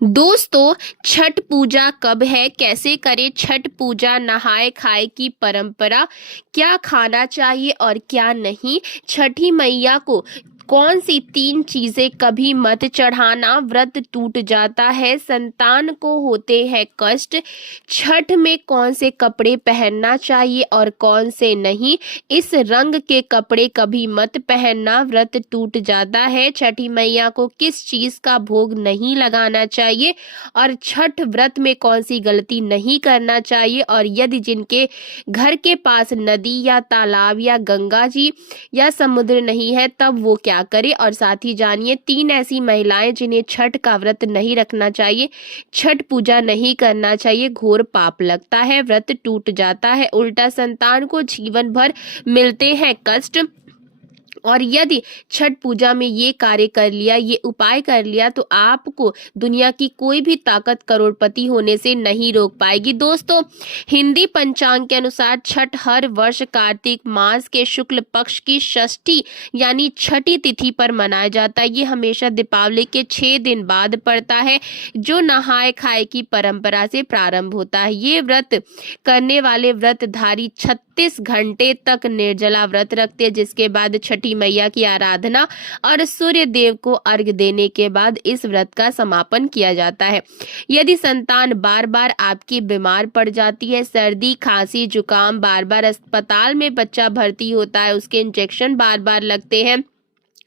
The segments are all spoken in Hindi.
दोस्तों, छठ पूजा कब है, कैसे करें छठ पूजा, नहाए खाए की परंपरा, क्या खाना चाहिए और क्या नहीं, छठी मैया को कौन सी 3 चीजें कभी मत चढ़ाना, व्रत टूट जाता है, संतान को होते हैं कष्ट, छठ में कौन से कपड़े पहनना चाहिए और कौन से नहीं, इस रंग के कपड़े कभी मत पहनना, व्रत टूट जाता है, छठी मैया को किस चीज का भोग नहीं लगाना चाहिए और छठ व्रत में कौन सी गलती नहीं करना चाहिए, और यदि जिनके घर के पास नदी या तालाब या गंगा जी या समुद्र नहीं है तब वो क्या करे। और साथ ही जानिए 3 ऐसी महिलाएं जिन्हें छठ का व्रत नहीं रखना चाहिए, छठ पूजा नहीं करना चाहिए, घोर पाप लगता है, व्रत टूट जाता है, उल्टा संतान को जीवन भर मिलते हैं कष्ट। और यदि छठ पूजा में ये कार्य कर लिया, ये उपाय कर लिया, तो आपको दुनिया की कोई भी ताकत करोड़पति होने से नहीं रोक पाएगी। दोस्तों, हिंदी पंचांग के अनुसार छठ हर वर्ष कार्तिक मास के शुक्ल पक्ष की षष्ठी यानी छठी तिथि पर मनाया जाता है। ये हमेशा दीपावली के 6 दिन बाद पड़ता है, जो नहाए खाए की परंपरा से प्रारंभ होता है। ये व्रत करने वाले व्रतधारी 36 घंटे तक निर्जला व्रत रखते हैं, जिसके बाद छठी मैया की आराधना और सूर्य देव को अर्घ्य देने के बाद इस व्रत का समापन किया जाता है। यदि संतान बार बार आपकी बीमार पड़ जाती है, सर्दी खांसी जुकाम, बार बार अस्पताल में बच्चा भर्ती होता है, उसके इंजेक्शन बार बार लगते हैं,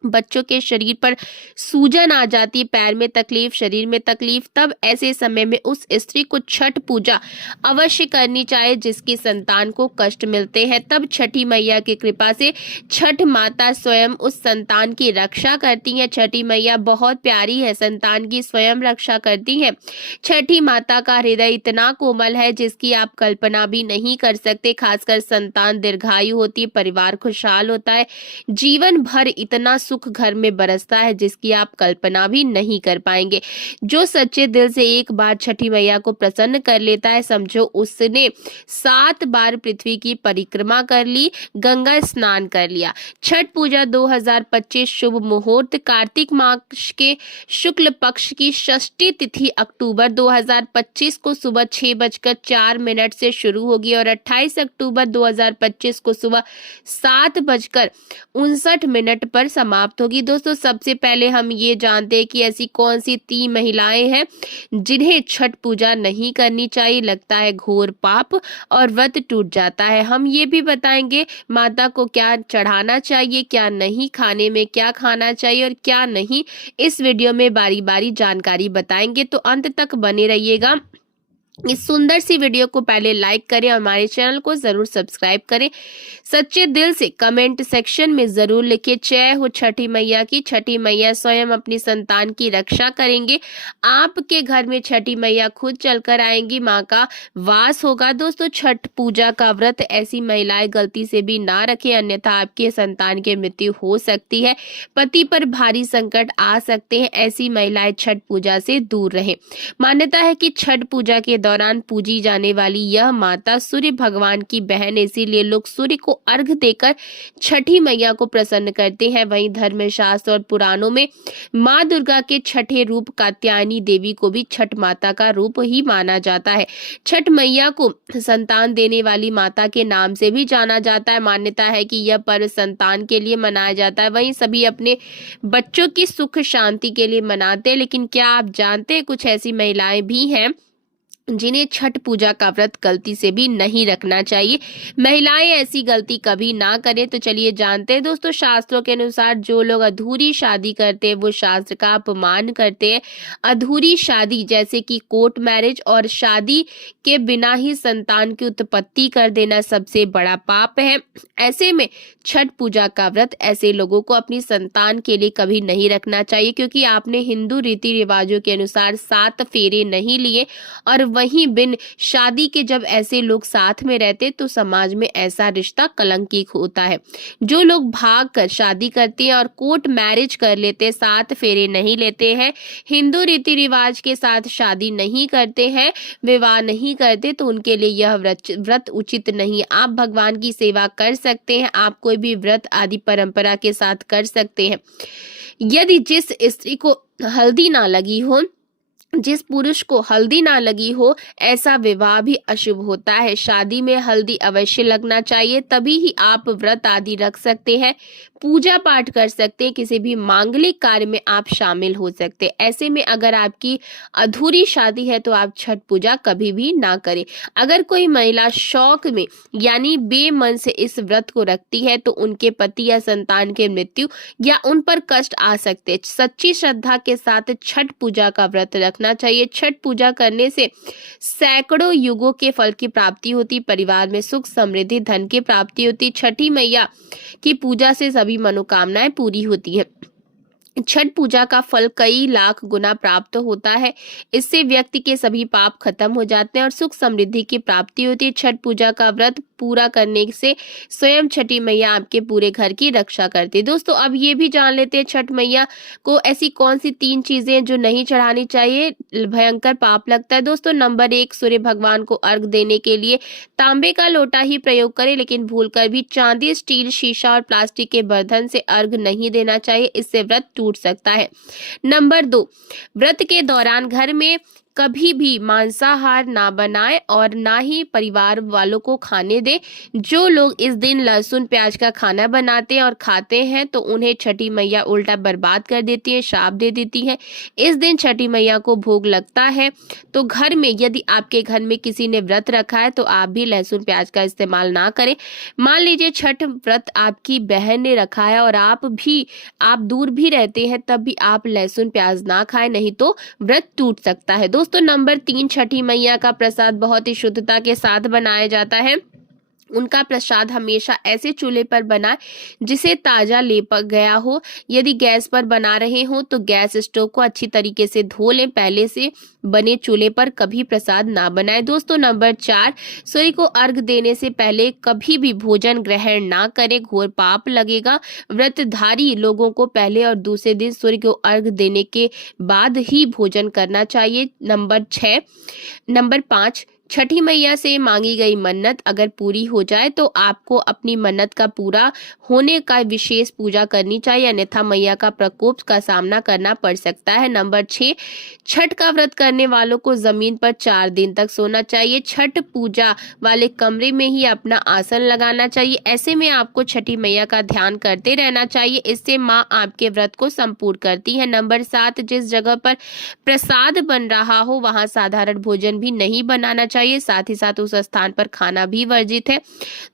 बच्चों के शरीर पर सूजन आ जाती है, पैर में तकलीफ, शरीर में तकलीफ, तब ऐसे समय में उस स्त्री को छठ पूजा अवश्य करनी चाहिए जिसकी संतान को कष्ट मिलते हैं। तब छठी मैया की कृपा से छठ माता स्वयं उस संतान की रक्षा करती हैं। छठी मैया बहुत प्यारी है, संतान की स्वयं रक्षा करती है। छठी माता का हृदय इतना कोमल है जिसकी आप कल्पना भी नहीं कर सकते। खासकर संतान दीर्घायु होती है, परिवार खुशहाल होता है, जीवन भर इतना सुख घर में बरसता है जिसकी आप कल्पना भी नहीं कर पाएंगे। जो सच्चे दिल से एक बार छठी मैया को प्रसन्न कर लेता है, समझो उसने 7 बार पृथ्वी की परिक्रमा कर ली, गंगा स्नान कर लिया। छठ पूजा 2025 शुभ मुहूर्त कार्तिक मास के शुक्ल पक्ष की षष्ठी तिथि अक्टूबर 2025 को सुबह 6:04 से शुरू होगी और 28 अक्टूबर 2025 को सुबह 7:59 पर समाप्त होगी। दोस्तों, सबसे पहले हम ये जानते हैं कि ऐसी कौन सी 3 महिलाएं हैं जिन्हें छठ पूजा नहीं करनी चाहिए, लगता है घोर पाप और व्रत टूट जाता है। हम ये भी बताएंगे माता को क्या चढ़ाना चाहिए, क्या नहीं, खाने में क्या खाना चाहिए और क्या नहीं, इस वीडियो में बारी बारी जानकारी बताएंगे, तो अंत तक बने रहिएगा। इस सुंदर सी वीडियो को पहले लाइक करें और हमारे चैनल को जरूर सब्सक्राइब करें। सच्चे दिल से कमेंट सेक्शन में जरूर लिखिए जय हो छठी मैया की। छठी मैया स्वयं अपनी संतान की रक्षा करेंगे, आपके घर में छठी मैया खुद चलकर आएंगी, माँ का वास होगा। दोस्तों, छठ पूजा का व्रत ऐसी महिलाएं गलती से भी ना रखें, अन्यथा आपके संतान की मृत्यु हो सकती है, पति पर भारी संकट आ सकते हैं। ऐसी महिलाएं छठ पूजा से दूर रहें। मान्यता है कि छठ पूजा के दौरान पूजी जाने वाली यह माता सूर्य भगवान की बहन, इसीलिए लोग सूर्य को अर्घ देकर छठी मैया को प्रसन्न करते हैं। वहीं धर्मशास्त्र और पुराणों में माँ दुर्गा के छठे रूप कात्यायनी देवी को भी छठ माता का रूप ही माना जाता है। छठ मैया को संतान देने वाली माता के नाम से भी जाना जाता है। मान्यता है कि यह पर्व संतान के लिए मनाया जाता है, वहीं सभी अपने बच्चों की सुख शांति के लिए मनाते हैं। लेकिन क्या आप जानते हैं कुछ ऐसी महिलाएं भी हैं जिन्हें छठ पूजा का व्रत गलती से भी नहीं रखना चाहिए। महिलाएं ऐसी गलती कभी ना करें, तो चलिए जानते हैं। दोस्तों, शास्त्रों के अनुसार जो लोग अधूरी शादी करते हैं वो शास्त्र का अपमान करते हैं। अधूरी शादी जैसे कि कोर्ट मैरिज और शादी के बिना ही संतान की उत्पत्ति कर देना सबसे बड़ा पाप है। ऐसे में छठ पूजा का व्रत ऐसे लोगों को अपनी संतान के लिए कभी नहीं रखना चाहिए, क्योंकि आपने हिंदू रीति रिवाजों के अनुसार 7 फेरे नहीं लिए और वहीं बिन शादी के जब ऐसे लोग साथ में रहते तो समाज में ऐसा रिश्ता कलंकित होता है। जो लोग भाग कर शादी करते हैं और कोर्ट मैरिज कर लेते हैं, 7 फेरे नहीं लेते हैं, हिंदू रीति रिवाज के साथ शादी नहीं करते हैं, विवाह नहीं करते, तो उनके लिए यह व्रत उचित नहीं। आप भगवान की सेवा कर सकते हैं, आप कोई भी व्रत आदि परंपरा के साथ कर सकते हैं। यदि जिस स्त्री को हल्दी ना लगी हो जिस पुरुष को हल्दी ना लगी हो ऐसा विवाह भी अशुभ होता है। शादी में हल्दी अवश्य लगना चाहिए, तभी ही आप व्रत आदि रख सकते हैं, पूजा पाठ कर सकते हैं, किसी भी मांगलिक कार्य में आप शामिल हो सकते हैं। ऐसे में अगर आपकी अधूरी शादी है तो आप छठ पूजा कभी भी ना करें। अगर कोई महिला शौक में यानी बेमन से इस व्रत को रखती है तो उनके पति या संतान के मृत्यु या उन पर कष्ट आ सकते हैं। सच्ची श्रद्धा के साथ छठ पूजा का व्रत रखना चाहिए। छठ पूजा करने से सैकड़ों युगों के फल की प्राप्ति होती, परिवार में सुख समृद्धि धन की प्राप्ति होती। छठी मैया की पूजा से सभी मनोकामनाएं पूरी होती है। छठ पूजा का फल कई लाख गुना प्राप्त होता है। इससे व्यक्ति के सभी पाप खत्म हो जाते हैं और सुख समृद्धि की प्राप्ति होती है। छठ पूजा का व्रत पूरा करने से स्वयं छठी मैया आपके पूरे घर की रक्षा करती है। दोस्तों अब ये भी जान लेते हैं छठ मैया को ऐसी कौन सी 3 चीजें जो नहीं चढ़ानी चाहिए, भयंकर पाप लगता है। दोस्तों नंबर 1, सूर्य भगवान को अर्घ देने के लिए तांबे का लोटा ही प्रयोग करें, लेकिन भूलकर भी चांदी, स्टील, शीशा और प्लास्टिक के बर्तन से अर्घ नहीं देना चाहिए, इससे व्रत टूट सकता है। नंबर 2, व्रत के दौरान घर में कभी भी मांसाहार ना बनाए और ना ही परिवार वालों को खाने दे। जो लोग इस दिन लहसुन प्याज का खाना बनाते हैं और खाते हैं तो उन्हें छठी मैया उल्टा बर्बाद कर देती है, शाप दे देती है। इस दिन छठी मैया को भोग लगता है तो घर में यदि आपके घर में किसी ने व्रत रखा है तो आप भी लहसुन प्याज का इस्तेमाल ना करें। मान लीजिए छठ व्रत आपकी बहन ने रखा है और आप दूर भी रहते हैं, तब भी आप लहसुन प्याज ना खाएं, नहीं तो व्रत टूट सकता है। दोस्तों नंबर 3, छठी मैया का प्रसाद बहुत ही शुद्धता के साथ बनाया जाता है। उनका प्रसाद हमेशा ऐसे चूल्हे पर बनाए जिसे ताजा लेप गया हो। यदि गैस पर बना रहे हो तो गैस स्टोव को अच्छी तरीके से धो लें। पहले से बने चूल्हे पर कभी प्रसाद ना बनाएं। दोस्तों नंबर 4, सूर्य को अर्घ देने से पहले कभी भी भोजन ग्रहण ना करें, घोर पाप लगेगा। व्रतधारी लोगों को पहले और दूसरे दिन सूर्य को अर्घ देने के बाद ही भोजन करना चाहिए। नंबर 5, छठी मैया से मांगी गई मन्नत अगर पूरी हो जाए तो आपको अपनी मन्नत का पूरा होने का विशेष पूजा करनी चाहिए, अन्यथा मैया का प्रकोप का सामना करना पड़ सकता है। नंबर 6, छठ का व्रत करने वालों को जमीन पर 4 दिन तक सोना चाहिए। छठ पूजा वाले कमरे में ही अपना आसन लगाना चाहिए। ऐसे में आपको छठी मैया का ध्यान करते रहना चाहिए, इससे माँ आपके व्रत को संपूर्ण करती है। नंबर 7, जिस जगह पर प्रसाद बन रहा हो वहां साधारण भोजन भी नहीं बनाना चाहिए, साथ ही साथ उस स्थान पर खाना भी वर्जित है।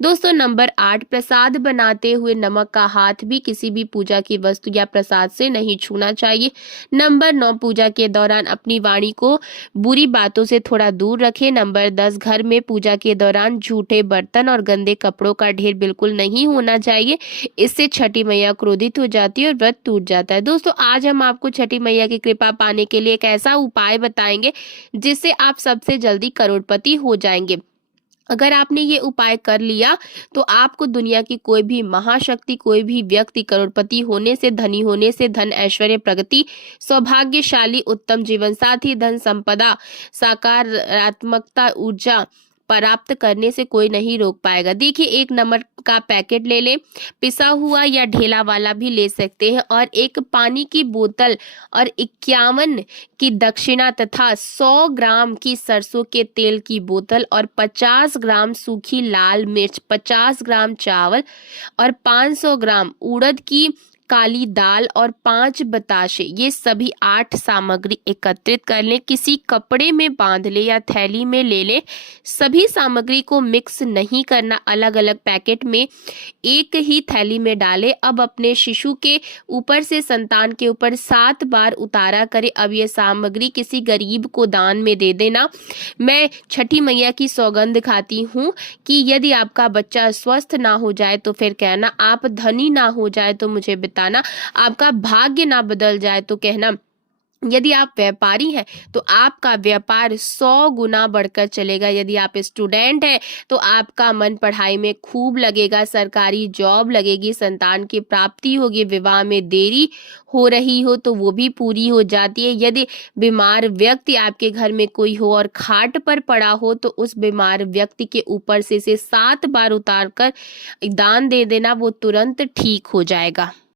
दोस्तों नंबर 8, प्रसाद बनाते हुए नमक का हाथ भी किसी भी पूजा की वस्तु या प्रसाद से नहीं छूना चाहिए। नंबर 9, पूजा के दौरान अपनी वाणी को बुरी बातों से थोड़ा दूर रखें। नंबर 10, घर में पूजा के दौरान झूठे बर्तन और गंदे कपड़ों का ढेर बिल्कुल नहीं होना चाहिए, इससे छठी मैया क्रोधित हो जाती है और व्रत टूट जाता है। दोस्तों आज हम आपको छठी मैया की कृपा पाने के लिए एक ऐसा उपाय बताएंगे जिससे आप सबसे जल्दी करोड़पति हो जाएंगे। अगर आपने ये उपाय कर लिया तो आपको दुनिया की कोई भी महाशक्ति, कोई भी व्यक्ति करोड़पति होने से, धनी होने से, धन ऐश्वर्य प्रगति, सौभाग्यशाली, उत्तम जीवन साथी, धन संपदा, सकारात्मकता, ऊर्जा प्राप्त करने से कोई नहीं रोक पाएगा। देखिए 1 नमक का पैकेट ले लें, पिसा हुआ या ढेला वाला भी ले सकते हैं, और एक पानी की बोतल और 51 की दक्षिणा तथा 100 ग्राम की सरसों के तेल की बोतल और 50 ग्राम सूखी लाल मिर्च, 50 ग्राम चावल और 500 ग्राम उड़द की काली दाल और 5 बताशे, ये सभी 8 सामग्री एकत्रित कर लें, किसी कपड़े में बांध ले या थैली में ले लें। सभी सामग्री को मिक्स नहीं करना, अलग अलग पैकेट में एक ही थैली में डालें। अब अपने शिशु के ऊपर से संतान के ऊपर 7 बार उतारा करें। अब ये सामग्री किसी गरीब को दान में दे देना। मैं छठी मैया की सौगंध खाती हूँ कि यदि आपका बच्चा स्वस्थ ना हो जाए तो फिर कहना, आप धनी ना हो जाए तो मुझे बताना, आपका भाग्य ना बदल जाए तो कहना, यदि आप व्यापारी हैं तो आपका व्यापार 100 गुना बढ़कर चलेगा, यदि आप स्टूडेंट हैं तो आपका मन पढ़ाई में खूब लगेगा, सरकारी जॉब लगेगी, संतान की प्राप्ति होगी, विवाह में देरी हो रही हो तो वो भी पूरी हो जाती है। यदि बीमार व्यक्ति आपके घर में कोई हो और खाट पर पड़ा हो तो उस बीमार व्यक्ति के ऊपर से 7 बार उतार कर दान दे देना, वो तुरंत ठीक हो जाएगा।